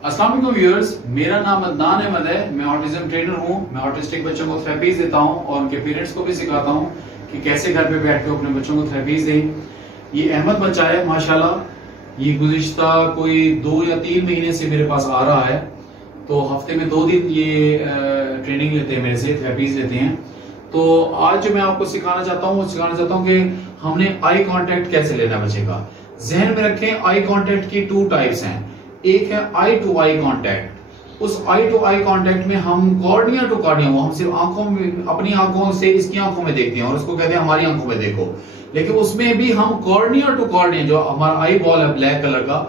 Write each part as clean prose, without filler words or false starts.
अस्सलाम वालेकुम व्यूअर्स, मेरा नाम अदनान अहमद है। मैं ऑटिज्म ट्रेनर हूँ। मैं ऑटिस्टिक बच्चों को थेरेपीज देता हूँ और उनके पेरेंट्स को भी सिखाता हूँ कि कैसे घर पे बैठ के अपने बच्चों को थेरेपीज दें। ये अहमद बच्चा है माशाल्लाह। ये गुज़िश्ता कोई 2 या 3 महीने से मेरे पास आ रहा है। तो हफ्ते में 2 दिन ये ट्रेनिंग लेते हैं मेरे से, थेरेपीज लेते हैं। तो आज जो मैं आपको सिखाना चाहता हूँ कि हमने आई कांटेक्ट कैसे लेना है बच्चे का। जहन में रखें, आई कांटेक्ट की 2 टाइप्स हैं। एक है आई टू आई कांटेक्ट। उस आई टू आई कांटेक्ट में हम कॉर्निया टू कॉर्निया, वो हम सिर्फ आंखों में, अपनी आंखों से इसकी आंखों में देखते हैं और उसको कहते हैं हमारी आंखों में देखो। लेकिन उसमें भी हम कॉर्निया टू कॉर्निया, जो हमारा आई बॉल है ब्लैक कलर का,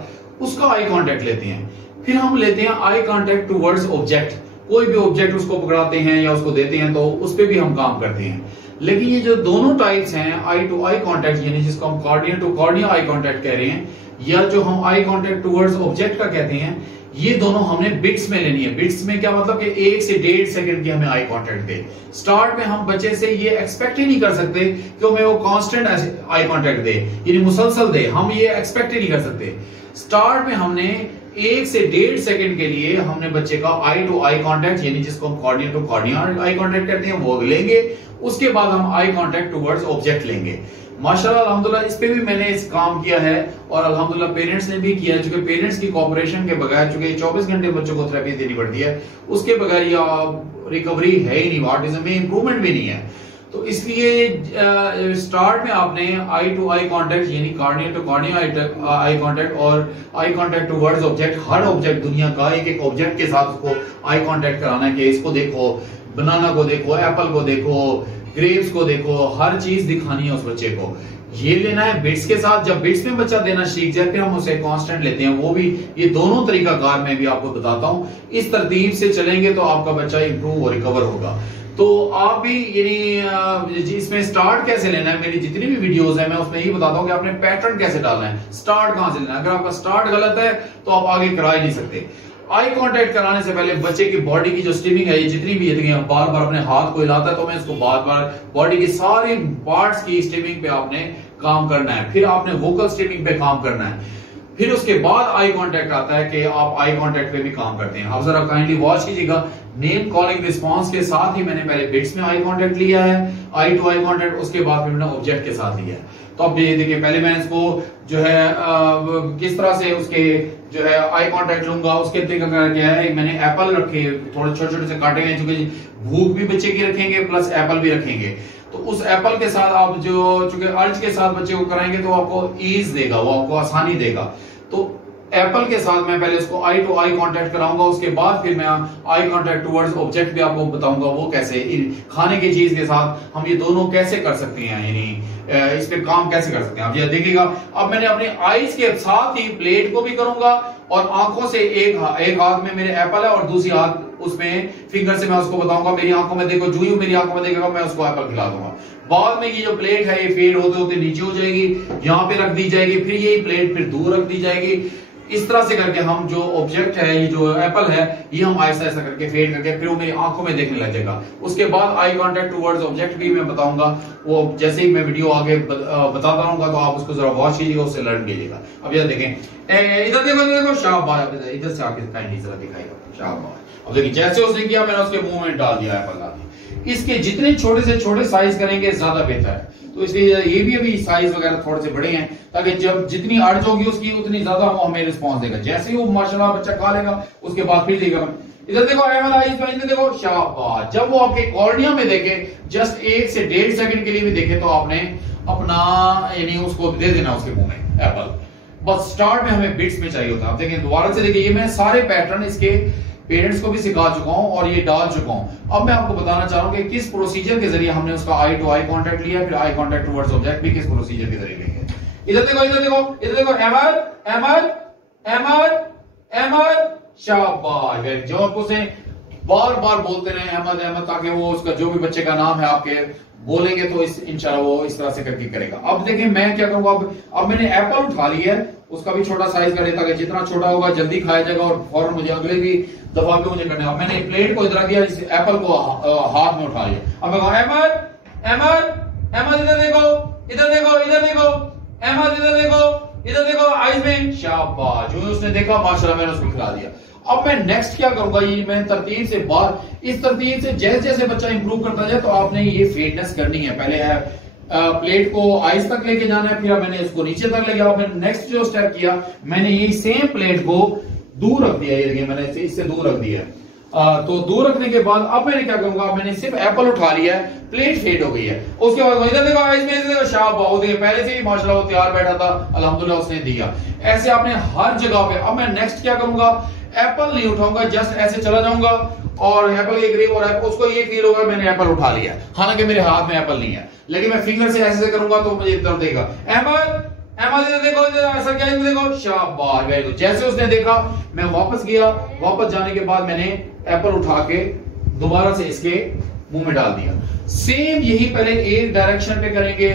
उसका आई कांटेक्ट लेते हैं। फिर हम लेते हैं आई कांटेक्ट टुवर्ड्स ऑब्जेक्ट। कोई भी ऑब्जेक्ट उसको पकड़ाते हैं या उसको देते हैं तो उस पर भी हम काम करते हैं। लेकिन ये जो दोनों टाइप्स हैं आई टू आई कांटेक्ट, यानी जिसको हम cornea to cornea eye contact कह रहे हैं, या जो हम आई कांटेक्ट टुवर्ड्स ऑब्जेक्ट का कहते हैं, ये दोनों हमने बिट्स में लेनी है। बिट्स में क्या मतलब कि 1 से 1.5 सेकंड की हमें आई कांटेक्ट दे। स्टार्ट में हम बच्चे से ये एक्सपेक्ट ही नहीं कर सकते कि हमें वो कांस्टेंट आई कांटेक्ट दे, यानी मुसलसल दे। हम ये एक्सपेक्ट ही नहीं कर सकते। स्टार्ट में हमने 1 से 1.5 सेकंड के लिए हमने बच्चे का आई टू आई कांटेक्ट, यानी जिसको हम cornea to cornea eye contact कहते हैं, वो लेंगे। उसके बाद हम आई कांटेक्ट टुवर्ड्स ऑब्जेक्ट लेंगे। माशाल्लाह अल्हम्दुलिल्लाह इस पे भी मैंने इस काम किया है और अल्हम्दुलिल्लाह पेरेंट्स ने भी किया है। चूंकि पेरेंट्स की कोऑपरेशन के बगैर, चूंकि 24 घंटे बच्चों को थेरेपी देनी पड़ती है, उसके बगैर ये रिकवरी है ही नहीं, ऑटिज्म में इंप्रूवमेंट भी नहीं है। तो इसलिए स्टार्ट में आपने आई टू आई कांटेक्ट, यानी cornea to cornea eye contact और आई कांटेक्ट टुवर्ड्स ऑब्जेक्ट, हर ऑब्जेक्ट दुनिया का एक ऑब्जेक्ट के साथ उसको आई कांटेक्ट कराना है कि इसको देखो, बनाना को देखो, एप्पल को देखो, ग्रेप्स को देखो, हर चीज दिखानी है उस बच्चे को। ये लेना है बिट्स के साथ। जब बिट्स में बच्चा देना सीख जाए फिर हम उसे कांस्टेंट लेते हैं। वो भी ये दोनों तरीका कार मैं भी आपको बताता हूं। इस तरतीब से चलेंगे तो आपका बच्चा इंप्रूव और रिकवर होगा। तो आप भी यानी इसमें स्टार्ट कैसे लेना है, मेरी जितनी भी वीडियोस है मैं उसमें यही बताता हूं कि आपने पैटर्न कैसे डालना है, स्टार्ट कहां से लेना है। अगर आपका स्टार्ट गलत है तो आप आगे करा ही नहीं सकते। आई कांटेक्ट कराने से पहले बच्चे की बॉडी की जो स्ट्रीमिंग है, ये जितनी भी है, बार बार अपने हाथ को हिलाता है तो मैं इसको बार बार बॉडी की सारी पार्ट्स की स्ट्रीमिंग पे आपने काम करना है। फिर आपने वोकल स्ट्रीमिंग पे काम करना है। फिर उसके बाद आई कांटेक्ट आता है कि आप आई कांटेक्ट पे भी काम करते हैं। आप जरा काइंडली वॉच कीजिएगा। नेम कॉलिंग रिस्पांस के साथ ही मैंने पहले बिट्स में आई कांटेक्ट लिया है, आई टू आई कांटेक्ट, उसके बाद फिर मैंने ऑब्जेक्ट के साथ लिया है। तो अब ये देखिए, पहले मैं इसको जो है किस तरह से उसके जो है आई कांटेक्ट लूंगा, उसके तरीका क्या है। मैंने एप्पल रखे, थोड़े छोटे छोटे से काटे गए, चूंकि भूख भी बच्चे की रखेंगे प्लस एप्पल भी रखेंगे। तो उस एप्पल के साथ आप जो चूंकि अर्ज के साथ बच्चे को कराएंगे तो आपको ईज देगा, वो आपको आसानी देगा। तो एप्पल के साथ मैं पहले इसको आई टू आई कांटेक्ट कराऊंगा, उसके बाद फिर मैं आई कांटेक्ट टुवर्ड्स ऑब्जेक्ट भी आपको बताऊंगा वो कैसे, खाने की चीज के साथ हम ये दोनों कैसे कर सकते हैं, यानी इस पे काम कैसे कर सकते हैं। आप ये देखिएगा, अब मैंने अपने आईज के साथ ही प्लेट को भी करूंगा और आंखों से एक हाथ में मेरे एप्पल है और दूसरी हाथ उसमें फिंगर से मैं उसको बताऊंगा मेरी आंखों में देखो। जो मेरी आंखों में देखेगा मैं उसको एप्पल खिला दूंगा। बाद में ये जो प्लेट है ये फेड होते होते नीचे हो जाएगी, यहाँ पे रख दी जाएगी, फिर यही प्लेट फिर दूर रख दी जाएगी। इस तरह से करके हम जो ऑब्जेक्ट है, ये जो एप्पल है, ये हम ऐसा ऐसा करके फेड करके फिर वो मेरी आंखों में देखने लग जाएगा। उसके बाद आई कांटेक्ट टुवर्ड्स ऑब्जेक्ट भी मैं बताऊंगा। वो जैसे ही मैं वीडियो आगे बताता रहूंगा तो आप उसको जरा वॉच कीजिएगा, उससे लर्न कीजिएगा। अब यह देखें, इधर देखो शाबाश, इधर से आके जरा दिखाएगा शाबाश। अब देखिए जैसे उसने किया मैंने उसके मुंह में डाल दिया एप्पल। इसके जितने छोटे से छोटे साइज करेंगे ज्यादा बेहतर है। तो इसलिए ये भी अभी साइज वगैरह थोड़े से बड़े हैं ताकि जब जितनी अर्ज होगी उसकी उतनी ज्यादा वो हमें रिस्पांस देगा। जैसे ही वो माशाल्लाह बच्चा खा लेगा उसके बाद फिर देगा। इधर देखो इधर देखो शाबाश। जब वो आपके कॉर्निया में देखे, जस्ट 1 से 1.5 सेकंड के लिए भी देखे, तो आपने अपना यानी उसको दे देना उसके मुंह में एप्पल। बस स्टार्ट में हमें बिट्स में चाहिए होता है। आप देखें दोबारा से देखिए, ये मैं सारे पैटर्न इसके पेरेंट्स को भी सिखा चुका हूं और ये डाल चुका हूं। अब मैं आपको बताना चाह रहा हूं कि किस प्रोसीजर के जरिए हमने उसका आई टू आई कांटेक्ट लिया, फिर आई कांटेक्ट टुवर्ड्स ऑब्जेक्ट भी किस प्रोसीजर के जरिए लेंगे। इधर देखो इधर देखो इधर देखो, अहमद अहमद अहमद अहमद शाबाश। जो आप उसे बार बार बोलते रहे अहमद अहमद, ताकि वो उसका जो भी बच्चे का नाम है आपके बोलेंगे तो इस इंशाल्लाह वो इस तरह से करके करेगा। अब देखिए मैं क्या करूंगा, अब मैंने एप्पल उठा लिया है, उसका भी छोटा साइज कर लेता, जितना छोटा होगा जल्दी खाया जाएगा और फौरन मुझे अगले भी दफा भी मुझे करना है। मैंने प्लेट को इधर दिया, इस एप्पल को हाथ में उठा लिया। अब अहमद अहमद अहमद इधर देखो इधर देखो इधर देखो, अहमद इधर देखो इधर देखो, आइज में शाबाश। जो उसने देखा माशाल्लाह मैंने उसको खिला दिया। अब मैं नेक्स्ट क्या करूंगा, ये मैं तरतीब से बाहर, इस तरतीब से जैसे जैसे बच्चा इंप्रूव करता जाए तो आपने ये फेडनेस करनी है। पहले है प्लेट को आइस तक लेके जाना है, फिर मैंने इसको नीचे तक ले गया। मैंने नेक्स्ट जो स्टेप किया, मैंने यही सेम प्लेट को दूर रख दिया, ये देखिए मैंने इससे दूर रख दिया। तो दूर रखने के बाद अब मैंने क्या करूंगा, मैंने सिर्फ एप्पल उठा लिया है, प्लेट फेड हो गई है। उसके बाद इधर देखो, इसमें शाबाश, पहले से ही माशाल्लाह वो तैयार बैठा था, अल्हम्दुलिल्लाह उसने दिया। ऐसे आपने हर जगह पे। अब मैं नेक्स्ट क्या करूंगा, एप्पल नहीं उठाऊंगा, जस्ट ऐसे चला जाऊंगा और एप्पल के करीब, और उसको ये फील होगा मैंने एप्पल उठा लिया, हालांकि मेरे हाथ में एप्पल नहीं है, लेकिन मैं फिंगर से ऐसे करूंगा तो मुझे दर्द देगा। अहमद देखो, ऐसा क्या है, देखो, शाबाश, वेरी गुड। जैसे उसने देखा, मैं वापस गया, वापस जाने के बाद मैंने एप्पल उठा के दोबारा से इसके मुंह में डाल दिया। सेम यही पहले एक डायरेक्शन पे करेंगे,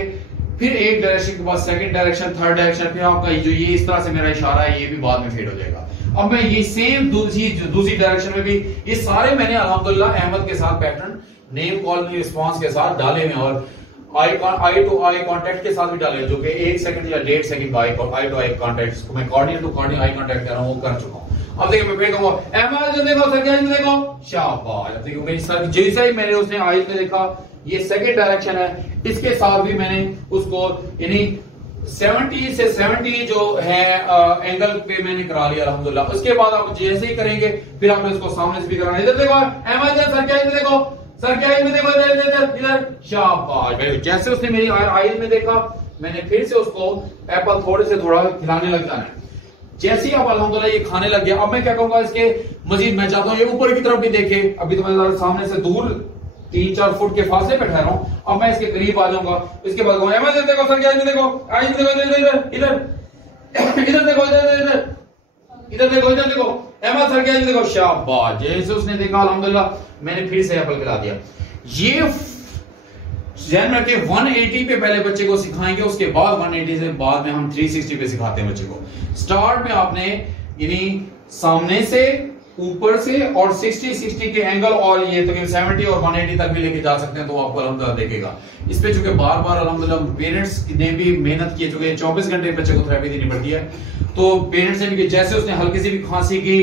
फिर एक डायरेक्शन के बाद सेकंड डायरेक्शन, थर्ड डायरेक्शन, फिर आपका जो ये इस तरह से मेरा इशारा है ये भी बाद में फेड हो जाएगा। अब मैं ये सेम दूसरी डायरेक्शन में भी ये सारे मैंने अल्हम्दुलिल्लाह अहमद के साथ पैटर्न नेम कॉल रिस्पॉन्स के साथ डाले हैं, और आई टू आई कांटेक्ट के साथ भी डाले, जो कि 1 सेकंड या 1.5 सेकंड का आई टू आई कांटेक्ट, मैं coordinate to coordinate eye contact कर रहा हूं, वो कर चुका हूं। अब देखिए मैं फिर कहूंगा अहमद देखो, सर क्या देखो, शाबाश। देखो मेरी सर जैसा ही मैंने उसने आईज में देखा, ये सेकंड डायरेक्शन है, इसके साथ भी मैंने उसको यानी 70 से 70 जो है एंगल पे मैंने करा लिया अल्हम्दुलिल्लाह। उसके बाद आप जैसे ही करेंगे फिर आपने इसको सामने से भी करना। इधर देखो अहमद, सर क्या देखो, सर क्या में देखो, इधर शाबाश। जैसे उसने मेरी आईज में देखा, मैंने फिर से उसको एप्पल थोड़े से थोड़ा खिलाने लग जाना है। जैसे ही आप अल्हम्दुलिल्लाह ये खाने लग गया, अब मैं क्या करूंगा, इसके मजीद मैं चाहता हूं ये ऊपर की तरफ भी देखे। अभी तो मैं सामने से दूर 3-4 फुट के फासले पे ठहरा हूं, अब मैं इसके करीब आ जाऊंगा। इसके बाद देखो, सर क्या देखो, आईज देखो, इधर देखो, इधर देखो अहमद, सर क्या देखो, शाबाश। जैसे उसने देखा अल्हम्दुलिल्लाह, मैंने फिर से एप्पल खिला दिया। ये ध्यान रखिए 180 पे पहले बच्चे को सिखाएंगे, उसके बाद 180 से बाद में हम 360 पे सिखाते हैं बच्चे को। स्टार्ट में आपने यानी सामने से, ऊपर से और 60 के एंगल, और ये तकरीबन 70 और 180 तक भी लेके जा सकते हैं, तो आपको अल्हम्दुलिल्लाह देखेगा। इस पे चूंकि बार बार अल्हम्दुलिल्लाह पेरेंट्स ने भी मेहनत की है, चूंकि 24 घंटे बच्चे को थेरेपी देनी पड़ती है, तो पेरेंट्स ने भी जैसे उसने हल्की सी भी खांसी की,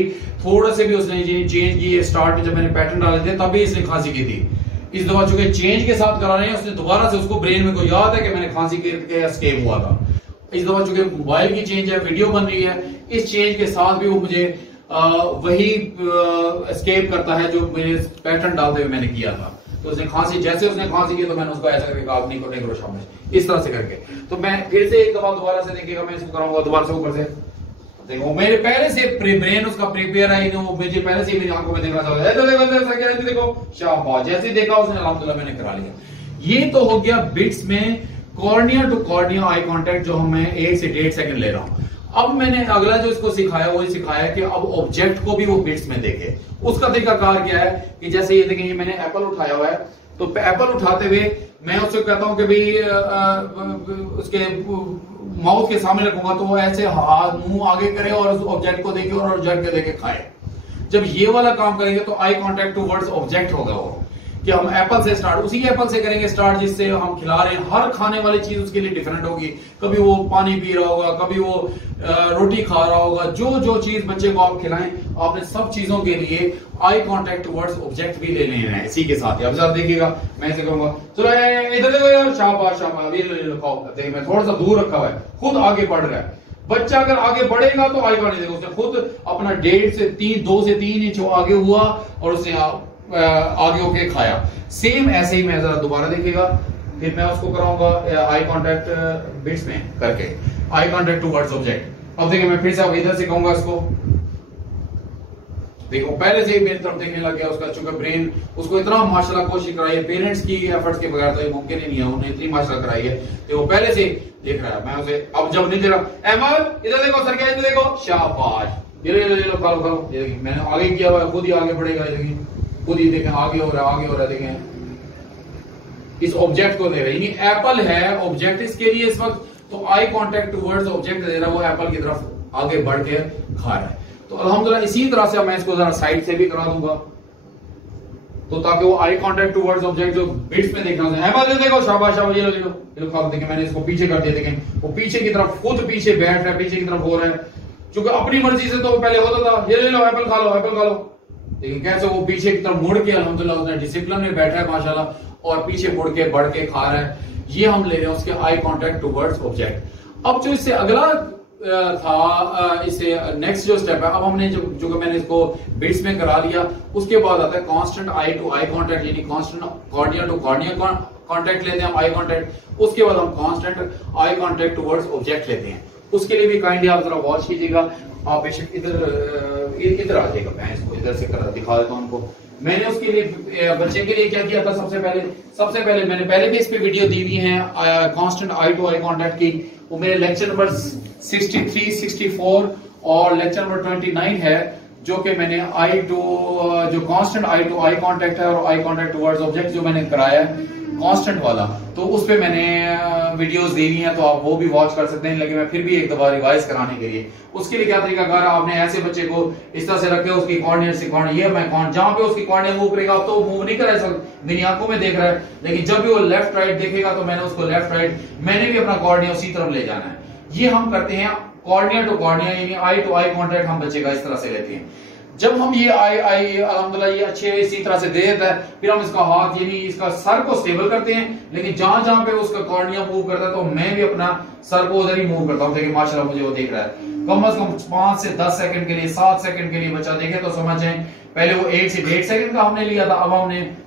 थोड़ा से भी उसने चेंज की, स्टार्ट में जब मैंने पैटर्न डाले थे तब भी इसने खांसी की थी। इस दफा चूंकि चेंज के साथ करा रहे हैं, उसने दोबारा से उसको ब्रेन में को याद है कि मैंने खांसी के एस्केप हुआ था। इस दफा चूंकि मोबाइल की चेंज है, वीडियो बन रही है, इस चेंज के साथ भी वो मुझे वही एस्केप करता है जो मेरे पैटर्न डालते हुए मैंने किया था। तो उसने खांसी, जैसे उसने खांसी की तो मैंने उसको ऐसा करके कहा नहीं करो शामिल, इस तरह से करके। तो मैं फिर से एक दफा दोबारा से देखिएगा, मैं इसको कराऊंगा दोबारा से ऊपर से। देखो मेरे पहले से ब्रेन उसका प्रिपेयर है, मुझे पहले से मेरी आंखों में देख रहा था। देखो शाबाश, जैसे देखा उसने अल्हम्दुलिल्लाह मैंने करा लिया। ये तो हो गया बिट्स में cornea to cornea eye contact, जो मैं 1 से 1.5 सेकंड ले रहा हूं। अब मैंने अगला जो इसको सिखाया वो सिखाया कि अब ऑब्जेक्ट को भी वो बिट्स में देखे। उसका तरीकाकार क्या है कि जैसे ये देखें, मैंने एप्पल उठाया हुआ है, तो एप्पल उठाते हुए मैं उससे कहता हूं कि भाई उसके माउथ के सामने रखूंगा, तो वो ऐसे हाथ मुंह आगे करे और उस ऑब्जेक्ट को देखे और ऑब्जेक्ट को देखे खाए। जब ये वाला काम करेंगे तो आई कांटेक्ट टुवर्ड्स ऑब्जेक्ट होगा वो, कि हम एप्पल से स्टार्ट, उसी एप्पल से करेंगे स्टार्ट जिससे हम खिला रहे हैं। हर खाने वाली चीज उसके लिए डिफरेंट होगी, कभी वो पानी पी रहा होगा, कभी वो रोटी खा रहा होगा। जो चीज बच्चे को आप खिलाएं, आपने सब चीजों के लिए आई कांटेक्ट टुवर्ड्स ऑब्जेक्ट भी ले लेना है इसी के साथ। अब जरा देखिएगा, मैं ऐसे कहूंगा चलो इधर देखो यार, शाबाश शाबाश, ये लिखाओ। देखिए मैं थोड़ा सा दूर रखा हुआ है, खुद आगे बढ़ रहा है। बच्चा अगर आगे बढ़ेगा तो आई कांटेक्ट, देखो उसने खुद अपना 2 से 3 इंच आगे हुआ और उसने आगे होके खाया। सेम ऐसे ही मैं जरा दोबारा देखिएगा, फिर मैं उसको कराऊंगा आई कांटेक्ट बिट्स में करके, आई कांटेक्ट टुवर्ड्स ऑब्जेक्ट। अब देखिए मैं फिर से इधर से कहूंगा इसको, देखो पहले से ही मेरी तरफ देखने लग गया। उसका चूंकि ब्रेन उसको इतना माशाल्लाह कोशिश कराई है, पेरेंट्स की एफर्ट्स के बगैर तो ये मुमकिन ही नहीं है, उन्हें इतनी माशाल्लाह कराई है कि वो पहले से देख रहा है। मैं उसे अब जब नहीं दे रहा, अहमद इधर देखो, सर क्या इधर देखो, शाबाश, ये लो खाओ, ये देखिए मैंने आगे किया हुआ है, खुद ही आगे बढ़ेगा। ये देखिए खुद ही देखें आगे हो रहा है, देखें इस ऑब्जेक्ट को दे रहा है, यानी एप्पल है ऑब्जेक्ट इसके लिए इस वक्त, तो आई कांटेक्ट टुवर्ड्स ऑब्जेक्ट दे रहा है, वो एप्पल की तरफ आगे बढ़ के खा रहा है। तो अल्हम्दुलिल्लाह इसी तरह से मैं इसको जरा साइड से भी करा दूंगा, तो ताकि वो आई कांटेक्ट टुवर्ड्स ऑब्जेक्ट जो बिट्स में देखना है। देखो शाबाश शाबाश, ये लो खाओ। देखिए मैंने इसको पीछे कर दिया, देखें वो पीछे की तरफ खुद पीछे बैठ रहा है, पीछे की तरफ हो रहा है। क्योंकि अपनी मर्जी से तो पहले होता था ये ले लो एप्पल खा लो, एप्पल खा लो, लेकिन कैसे वो पीछे की तरफ मुड़ के अल्हम्दुलिल्लाह उसने डिसिप्लिन में बैठा है माशाल्लाह और पीछे मुड़ के बढ़ के खा रहा है। ये हम ले रहे हैं उसके आई कांटेक्ट टुवर्ड्स ऑब्जेक्ट। अब जो इससे अगला था, इससे नेक्स्ट जो स्टेप है, अब हमने जो मैंने इसको बिट्स में करा लिया, उसके बाद आता है constant eye to eye contact, यानी constant cornea to cornea contact लेते हैं हम आई कांटेक्ट। उसके बाद हम constant eye contact towards object लेते हैं। उसके लिए भी काइंडली आप जरा वॉच कीजिएगा। आप बेशक इधर आ जाएगा, मैं इसको इधर से कर दिखा देता हूं उनको। मैंने उसके लिए बच्चे के लिए क्या किया था, सबसे पहले मैंने पहले भी इस पे वीडियो दी हुई है constant eye to eye contact की। वो मेरे लेक्चर नंबर 63, 64 और लेक्चर नंबर 29 है, जो कि मैंने आई टू जो constant eye to eye contact है और आई कांटेक्ट टुवर्ड्स ऑब्जेक्ट जो मैंने कराया है कांस्टेंट वाला, तो उस पे मैंने वीडियोस दी हुई हैं, तो आप वो भी वॉच कर सकते हैं। लेकिन मैं फिर भी एक दफा रिवाइज कराने के लिए, उसके लिए क्या तरीका कार, आपने ऐसे बच्चे को इस तरह से रखे, उसकी कॉर्निया से कॉर्निया, ये मैं जहां पे उसकी कॉर्निया मूव करेगा तो मूव नहीं कर रहा है, मेरी आंखों में देख रहा है, लेकिन जब भी वो लेफ्ट राइट देखेगा तो मैंने उसको लेफ्ट राइट, मैंने भी अपना कॉर्निया उसी तरफ ले जाना है। ये हम करते हैं कॉर्निया टू कॉर्निया, यानी आई टू आई कांटेक्ट हम बच्चे का इस तरह से लेते हैं। जब हम ये आई अल्हम्दुलिल्लाह ये अच्छे इसी तरह से दे देता है, फिर हम इसका हाथ यानी इसका सर को स्टेबल करते हैं, लेकिन जहां जहां पे उसका कॉर्निया मूव करता है तो मैं भी अपना सर को उधर ही मूव करता हूं। देखिए माशाल्लाह मुझे वो देख रहा है। कम से कम 5 से 10 सेकंड के लिए, 7 सेकंड के लिए बच्चा देखे तो समझ जाए, पहले वो 1 से 1.5 सेकंड का हमने लिया था, अब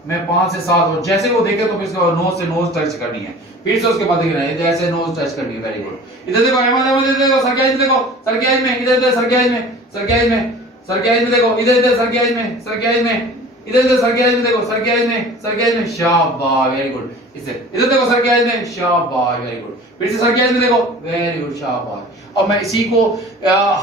मैं 5 से 7, और जैसे वो देखे तो फिर इसको नोज से नोज टच करनी है, फिर से उसके बाद देखना है ऐसे नोज टच करनी है। Very good. इधर देखो अहमद, इधर देखो, सर के आइज में देखो, सर के आइज में, इधर सर के आइज में, सर के आइज में, सर के आइज में देखो, इधर सर के आइज में, सर के आइज में, इधर सर के आइज में देखो, सर के आइज में, सर के आइज में, शाबाश, वेरी गुड। इधर देखो सर के आइज में, शाबाश, वेरी गुड। फिर से सर के आइज में देखो, वेरी गुड, शाबाश। अब मैं इसी को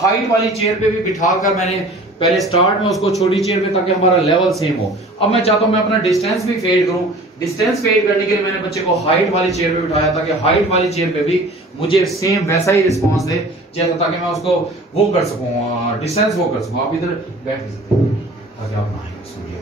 हाइट वाली चेयर पे भी बिठा कर, मैंने पहले स्टार्ट में उसको छोटी चेयर पे ताकि हमारा लेवल सेम हो। अब मैं चाहता हूं मैं अपना डिस्टेंस भी फेड करूं। डिस्टेंस फेड करने के लिए मैंने बच्चे को हाइट वाली चेयर पे बिठाया ताकि हाइट वाली चेयर पे भी मुझे सेम वैसा ही रिस्पांस दे, जैसा ताकि मैं उसको वो कर सकूं, डिस्टेंस वो कर सकूं। आप इधर बैठ सकते हैं ताकि आप ना सुनिए।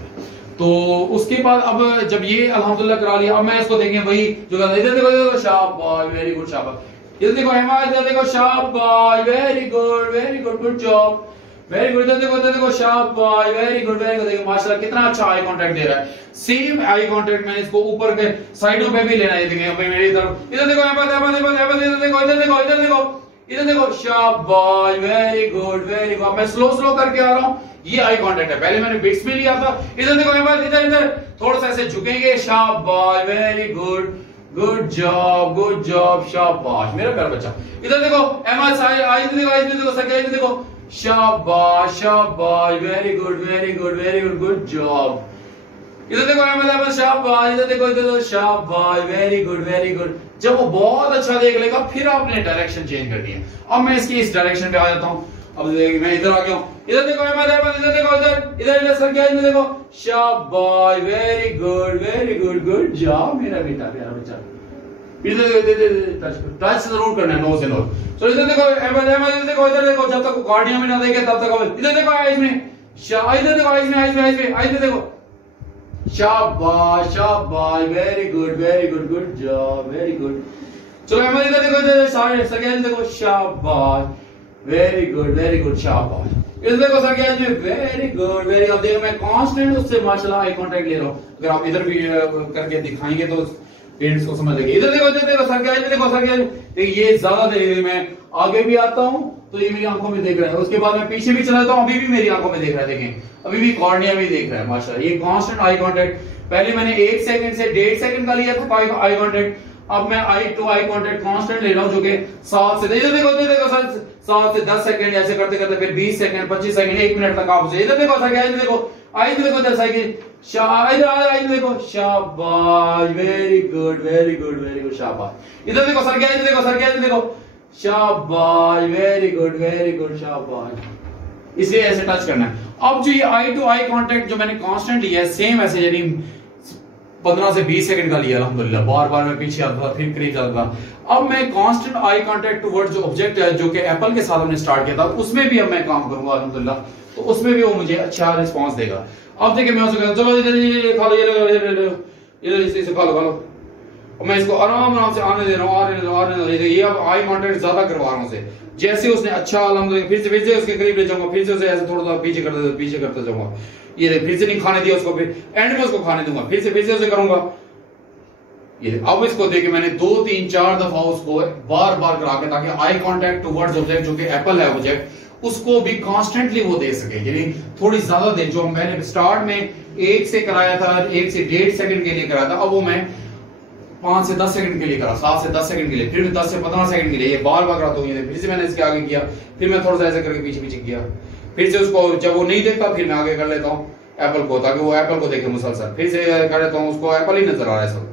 तो उसके बाद अब जब ये अल्हम्दुलिल्लाह करा लिया, अब मैं इसको देखें वही जो इधर देखो, शाबाश, वेरी गुड, शाबाश। इधर देखो अहमद, इधर देखो, शाबाश, very good, good job, very good. इधर देखो, शाबाश, वेरी गुड, वेरी गुड। देखो माशाल्लाह कितना अच्छा आई कांटेक्ट दे रहा है। सेम आई कांटेक्ट मैंने इसको ऊपर के साइडों पे भी लेना है। देखिए मेरी तरफ, इधर देखो अहमद, इधर देखो, इधर देखो, इधर देखो, इधर देखो, शाबाश, वेरी गुड, वेरी गुड। मैं स्लो करके आ रहा हूं, ये आई कांटेक्ट है। पहले मैंने बिट्स में लिया था। इधर देखो अहमद, इधर थोड़ा सा ऐसे झुकेंगे, शाबाश, वेरी गुड, गुड जॉब, शाबाश, मेरा प्यारा बच्चा। इधर देखो अहमद, आइज में देखो, सर के आइज में देखो, शाबाश, वेरी गुड, गुड जॉब। इधर देखो अहमद, शाबाश, इधर देखो, शाबाश, वेरी गुड। जब वो बहुत अच्छा देख लेगा फिर आपने डायरेक्शन चेंज करनी है। अब मैं इसकी इस डायरेक्शन पे आ जाता हूं। अब मैं इधर आ गया हूं। इधर देखो अहमद, इधर देखो, इधर सर के आइज में देखो, शाबाश, वेरी गुड, गुड जॉब, मेरा बेटा, प्यारा बच्चा। इधर टच जरूर करना है, नोज से नोज। तो इधर देखो अहमद, इधर देखो, जब तक कार्डिया में ना देखे तब तक। इधर देखो आइज में, इधर देखो आइज में देखो, शाबाश, very good, good job, very good. चलो अहमद इधर देखो, इधर सारे सर के आइज में देखो, शाबाश, वेरी गुड, शाबाश। इधर देखो सर के आइज में, वेरी गुड। अब देखो मैं कांस्टेंट उससे माशाल्लाह आई कांटेक्ट ले रहा हूं। अगर आप इधर भी करके दिखाएंगे तो पेरेंट्स को समझ आएगी। इधर देखो, सर के आइज में देखो, सर के आइज में, ये ज्यादा देर मैं आगे भी आता हूं तो ये मेरी आंखों में देख रहा है, उसके बाद मैं पीछे भी चला जाता हूं, अभी भी मेरी आंखों में देख रहा है। देखें अभी भी कॉर्निया में देख रहा है माशाल्लाह। ये कांस्टेंट आई कांटेक्ट, पहले मैंने 1 सेकंड से 1.5 सेकंड का लिया था आई कांटेक्ट, अब मैं आई टू आई कांटेक्ट कांस्टेंट ले रहा हूं, जो कि 7 से, इधर देखो 7 से 10 सेकंड ऐसे करते करते फिर 20 सेकंड, 25 सेकंड, 1 मिनट तक आप इधर देखो, सर के आइज में देखो, आइज में देखो, साइकिल, आइज में देखो, शाबाश, वेरी गुड, शाबाश। इधर देखो सर के आइज में देखो, शाबाश, वेरी गुड, शाबाश। इसलिए ऐसे टच करना है। अब जो ये आई टू आई कांटेक्ट जो मैंने कांस्टेंट लिया है, सेम ऐसे यानी 15 से 20 सेकंड का लिया अल्हम्दुलिल्लाह। बार मैं पीछे आता था, फिर करीब जाता था। अब मैं कांस्टेंट आई कांटेक्ट टुवर्ड्स जो ऑब्जेक्ट है, जो कि एप्पल के साथ हमने स्टार्ट किया था, उसमें भी अब मैं काम करूंगा अल्हम्दुलिल्लाह, तो उसमें भी वो मुझे अच्छा रिस्पांस देगा। अब देखिए मैं उसको चलो इधर खा लो, ये लो, इधर इसे खा लो, और मैं इसको आराम आराम से आने दे रहा हूँ, आने दे रहा हूँ। ये अब आई कांटेक्ट ज्यादा करवा रहा हूँ उसे। जैसे उसने अच्छा अल्हम्दुलिल्लाह, फिर से उसके करीब ले जाऊंगा, फिर से उसे ऐसे थोड़ा सा पीछे करता जाऊंगा। ये फिर से नहीं खाने दिया उसको, फिर एंड में उसको खाने दूंगा, फिर से उसे करूंगा। ये अब इसको देखे मैंने 2 3 4 दफा उसको बार बार करा के, ताकि आई कांटेक्ट टुवर्ड्स ऑब्जेक्ट जो कि एप्पल है ऑब्जेक्ट, उसको भी कॉन्स्टेंटली वो दे सके। यानी थोड़ी ज्यादा देर, जो मैंने स्टार्ट में 1 से कराया था, 1 से 1.5 सेकंड के लिए कराया था, अब वो मैं 5 से 10 सेकंड के लिए करा, 7 से 10 सेकंड के लिए, फिर 10 से 15 सेकंड के लिए, ये बार बार कराता हूँ। फिर से मैंने इसके आगे किया, फिर मैं थोड़ा सा ऐसे करके पीछे किया, फिर से उसको जब वो नहीं देखता फिर मैं आगे कर लेता हूँ एप्पल को, ताकि वो एप्पल को देखे मुसलसल। फिर से कर लेता हूँ, उसको एप्पल ही नजर आ रहा है सब।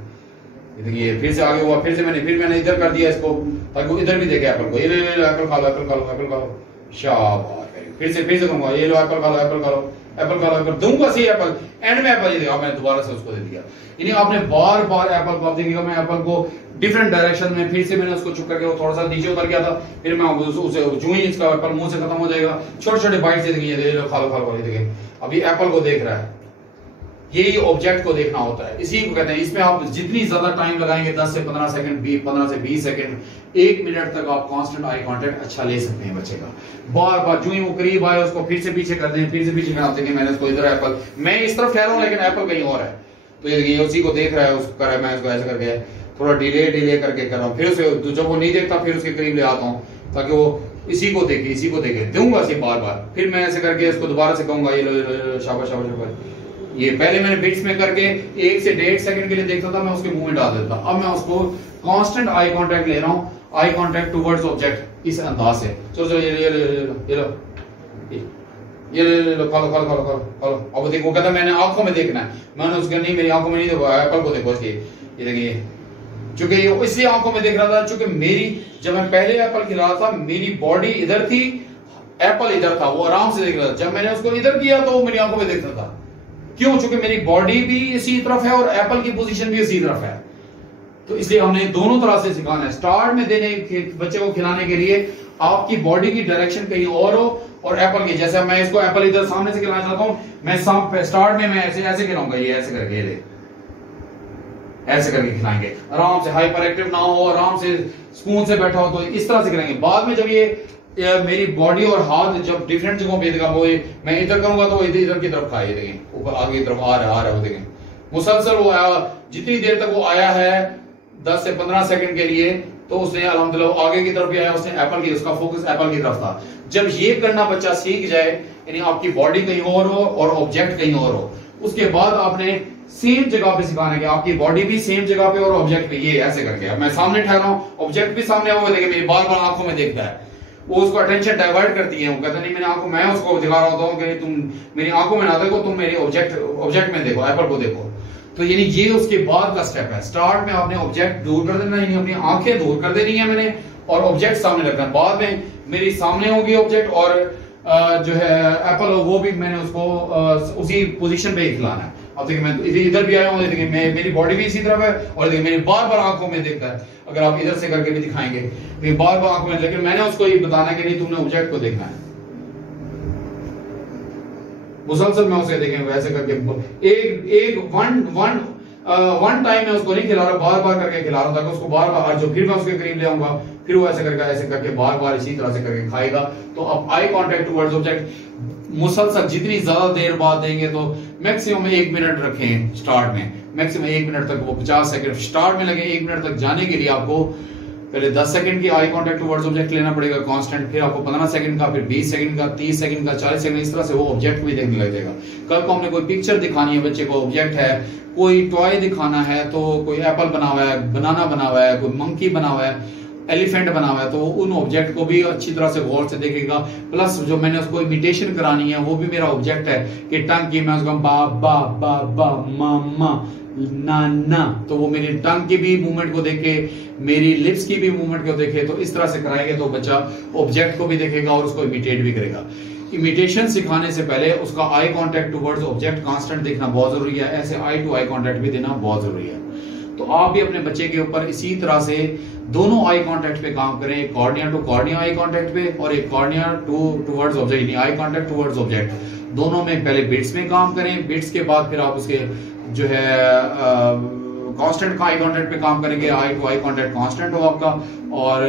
देखिए फिर से आगे हुआ, फिर मैंने इधर कर दिया इसको, ताकि वो इधर भी देखे एप्पल को। ये एप्पल खा लो, एप्पल खा लो, एप्पल खा लो, शाबाश। फिर से कहूंगा ये लो एप्पल खा लो, एप्पल खा लो, एप्पल खा लो, एप्पल दूंगा सही एप्पल, एंड में एप्पल ये देखा मैंने दोबारा से उसको दे दिया। यानी आपने बार बार एप्पल को, आप देखिएगा मैं एप्पल को डिफरेंट डायरेक्शन में, फिर से मैंने उसको चुप करके वो थोड़ा सा नीचे उतर गया था, फिर मैं उसे जो ही इसका एप्पल मुंह से खत्म हो जाएगा, छोटे छोटे बाइट से देखिए खा लो खा लो, देखिए अभी एप्पल को देख रहा है। यही ऑब्जेक्ट को देखना होता है, इसी को कहते हैं। इसमें आप जितनी ज्यादा टाइम लगाएंगे, 10 से 15 सेकंड, 15 से 20 सेकंड, 1 मिनट तक आप कांस्टेंट आई कांटेक्ट अच्छा ले सकते हैं बच्चे का। बार बार जो ही वो करीब आए उसको फिर से पीछे कर दें, फिर से पीछे कर दें। मैंने इसको इधर एप्पल, मैं इस तरफ ठहरा हूं लेकिन एप्पल कहीं और है, तो ये उसी को देख रहा है, उसको कर रहा है। मैं इसको ऐसे करके थोड़ा डिले करके कर रहा हूँ, फिर उसे जब वो नहीं देखता फिर उसके करीब ले आता हूँ, ताकि वो इसी को देखे दूंगा इसे बार बार। फिर मैं ऐसे करके इसको दोबारा से कहूंगा ये लो, शाबाश शाबाश। ये पहले मैंने बिट्स में करके 1 से 1.5 सेकंड के लिए देखता था, मैं उसके मुंह में डाल देता। अब मैं उसको कांस्टेंट आई कांटेक्ट ले रहा हूँ, आई कांटेक्ट टुवर्ड्स ऑब्जेक्ट, इस अंदाज से। चलो ये लो, खा लो। अब देखो कहता मैंने आंखों में देखना है, मैंने उसके नहीं, मेरी आंखों में नहीं देखो, एप्पल को देखो। ये देखिए, चूंकि ये इसलिए आंखों में देख रहा था, चूंकि मेरी जब मैं पहले एप्पल खिला रहा था, मेरी बॉडी इधर थी, एप्पल इधर था, वो आराम से देख रहा था। जब मैंने उसको इधर किया तो वो मेरी आंखों में देखता था। क्यों? चूंकि मेरी बॉडी भी इसी तरफ है और एप्पल की पोजीशन भी इसी तरफ है, तो इसलिए हमने दोनों तरह से सिखाना है। स्टार्ट में देने बच्चे को खिलाने के लिए आपकी बॉडी की डायरेक्शन कहीं और हो, और एप्पल की, जैसे मैं इसको एप्पल इधर सामने से खिलाना चाहता हूं, मैं स्टार्ट में मैं ऐसे खिलाऊंगा, ये ऐसे करके, ऐसे करके खिलाएंगे, आराम से, हाइपर एक्टिव ना हो, आराम से स्पून से बैठा हो, तो इस तरह से खिलाएंगे। बाद में जब ये मेरी बॉडी और हाथ जब डिफरेंट जगहों पे देगा, वो मैं इधर करूंगा तो इधर की तरफ खाए, देखें ऊपर आगे की तरफ आ रहा है, वो देखें मुसलसल वो आया। जितनी देर तक वो आया है 10 से 15 सेकंड के लिए, तो उसने अल्हम्दुलिल्लाह आगे की तरफ भी आया, उसने एप्पल की, उसका फोकस एप्पल की तरफ था। जब ये करना बच्चा सीख जाए, यानी आपकी बॉडी कहीं और हो और ऑब्जेक्ट कहीं और हो, उसके बाद आपने सेम जगह पे सिखाना है कि आपकी बॉडी भी सेम जगह पे और ऑब्जेक्ट पे, ये ऐसे करके। अब मैं सामने ठहरा हूं, ऑब्जेक्ट भी सामने है, वो देखे मेरी बार बार आंखों में देखता है, वो उसको अटेंशन डाइवर्ट करती है। वो कहता नहीं, मेरी आंखों, मैं उसको दिखा रहा होता हूँ कि तुम मेरी आंखों में ना देखो, तुम मेरे ऑब्जेक्ट में देखो, एप्पल को देखो। तो यानी ये उसके बाद का स्टेप है। स्टार्ट में आपने ऑब्जेक्ट दूर कर देना, यानी अपनी आंखें दूर कर देनी है मैंने, और ऑब्जेक्ट सामने रखना। बाद में मेरी सामने होगी ऑब्जेक्ट, और जो है एप्पल, वो भी मैंने उसको उसी पोजीशन पे ही खिलाना है। अब देखिए मैं इधर भी आया हूँ, देखिए मेरी बॉडी भी इसी तरफ है, और देखिए मेरी बार बार आंखों में देखता है। अगर आप इधर से करके भी दिखाएंगे तो बार बार आंखों में, लेकिन मैंने उसको ये बताना कि नहीं, तुमने ऑब्जेक्ट को देखना है। मुसलसल मैं उसे देखें वैसे करके वन टाइम में उसको नहीं खिला रहा, बार बार करके खिला रहा था, उसको बार बार, जो फिर मैं उसके करीब ले आऊंगा, फिर वो ऐसे करके बार बार इसी तरह से करके खाएगा। तो अब आई कांटेक्ट टुवर्ड्स ऑब्जेक्ट मुसलसल जितनी ज्यादा देर बाद देंगे, तो मैक्सिमम 1 मिनट रखें स्टार्ट में, मैक्सिमम 1 मिनट तक, वो 50 सेकंड स्टार्ट में लगे। 1 मिनट तक जाने के लिए आपको पहले 10 सेकंड की आई कांटेक्ट टुवर्ड्स ऑब्जेक्ट लेना पड़ेगा कांस्टेंट, फिर आपको 15 सेकंड का, फिर 20 सेकंड का, 30 सेकंड का, 40 सेकंड, इस तरह से वो ऑब्जेक्ट भी देखने लग जाएगा। कल को हमने कोई पिक्चर दिखानी है बच्चे को, ऑब्जेक्ट है, कोई टॉय दिखाना है, तो कोई एप्पल बना हुआ है, बनाना बना हुआ है, कोई मंकी बना हुआ है, एलिफेंट बना हुआ है, तो उन ऑब्जेक्ट को भी अच्छी तरह से गौर से देखेगा। प्लस जो मैंने उसको इमिटेशन करानी है, वो भी मेरा ऑब्जेक्ट है कि टंग की मैं उसको बा बा बा बा मा मा ना ना, तो वो मेरी टंग की भी मूवमेंट को देखे, मेरी लिप्स की भी मूवमेंट को देखे। तो इस तरह से कराएंगे तो बच्चा ऑब्जेक्ट को भी देखेगा और उसको इमिटेट भी करेगा। इमिटेशन सिखाने से पहले उसका आई कांटेक्ट टुवर्ड्स ऑब्जेक्ट कांस्टेंट देखना बहुत जरूरी है, ऐसे आई टू आई कांटेक्ट भी देना बहुत जरूरी है। तो आप भी अपने बच्चे के ऊपर इसी तरह से दोनों आई कांटेक्ट पे काम करें, एक cornea to cornea eye contact पे और एक कॉर्निया टुवर्ड्स ऑब्जेक्ट, यानी आई कांटेक्ट टुवर्ड्स ऑब्जेक्ट। दोनों में पहले बिट्स में काम करें, बिट्स के बाद फिर आप उसके जो है कांस्टेंट आई कांटेक्ट पे काम करेंगे, आई टू आई कांटेक्ट कांस्टेंट हो आपका, और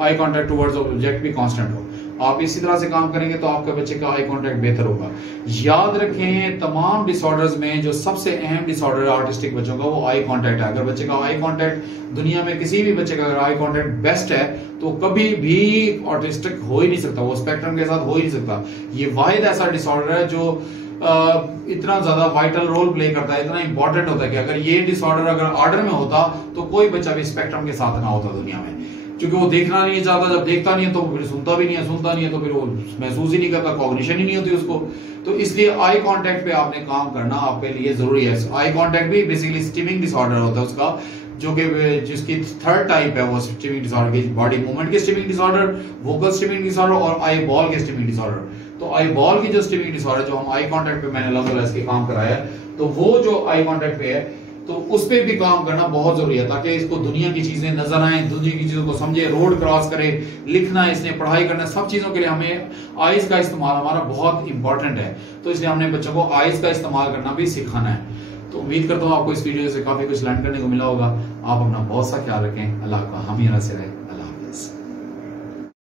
आई कांटेक्ट टुवर्ड्स ऑब्जेक्ट भी कांस्टेंट हो। आप इसी तरह से काम करेंगे तो आपके बच्चे का आई कांटेक्ट बेहतर होगा। याद रखें, तमाम डिसऑर्डर्स में जो सबसे अहम डिसऑर्डर है ऑटिस्टिक बच्चों का, वो आई कांटेक्ट है। अगर बच्चे का आई कांटेक्ट, दुनिया में किसी भी बच्चे का अगर आई कांटेक्ट बेस्ट है तो कभी भी ऑटिस्टिक हो ही नहीं सकता, वो स्पेक्ट्रम के साथ हो ही नहीं सकता। ये वाहिद ऐसा डिसऑर्डर है जो इतना ज्यादा वाइटल रोल प्ले करता है, इतना इंपॉर्टेंट होता है कि अगर ये डिसऑर्डर अगर ऑर्डर में होता तो कोई बच्चा भी स्पेक्ट्रम के साथ ना होता दुनिया में, क्योंकि वो देखना नहीं चाहता, जब देखता नहीं है तो फिर सुनता भी नहीं है, सुनता नहीं है तो फिर वो महसूस ही नहीं करता, कॉग्निशन ही नहीं होती उसको। तो इसलिए आई कांटेक्ट पे आपने काम करना आपके लिए जरूरी है। आई कांटेक्ट भी बेसिकली स्टिमिंग डिसऑर्डर होता है उसका, जो कि जिसकी थर्ड टाइप है वो स्टिमिंग डिसऑर्डर की, बॉडी मूवमेंट के stimming disorder, vocal stimming disorder और आई बॉल के स्टिमिंग डिसऑर्डर। तो आई बॉल की जो स्टिमिंग डिसऑर्डर, जो हम आई कांटेक्ट पे मैंने अलग अलग काम कराया है, तो वो जो आई कांटेक्ट पे है तो उस पे भी काम करना बहुत जरूरी है, ताकि इसको दुनिया की चीजें नजर आए, दुनिया की चीजों को समझे, रोड क्रॉस करे, लिखना है इसने, पढ़ाई करना, सब चीजों के लिए हमें आइज का इस्तेमाल हमारा बहुत इंपॉर्टेंट है। तो इसलिए हमने बच्चों को आइज का इस्तेमाल करना भी सिखाना है। तो उम्मीद करता हूँ आपको इस वीडियो से काफी कुछ लर्न करने को मिला होगा। आप अपना बहुत सा ख्याल रखें। अल्लाह का हामी से रहे।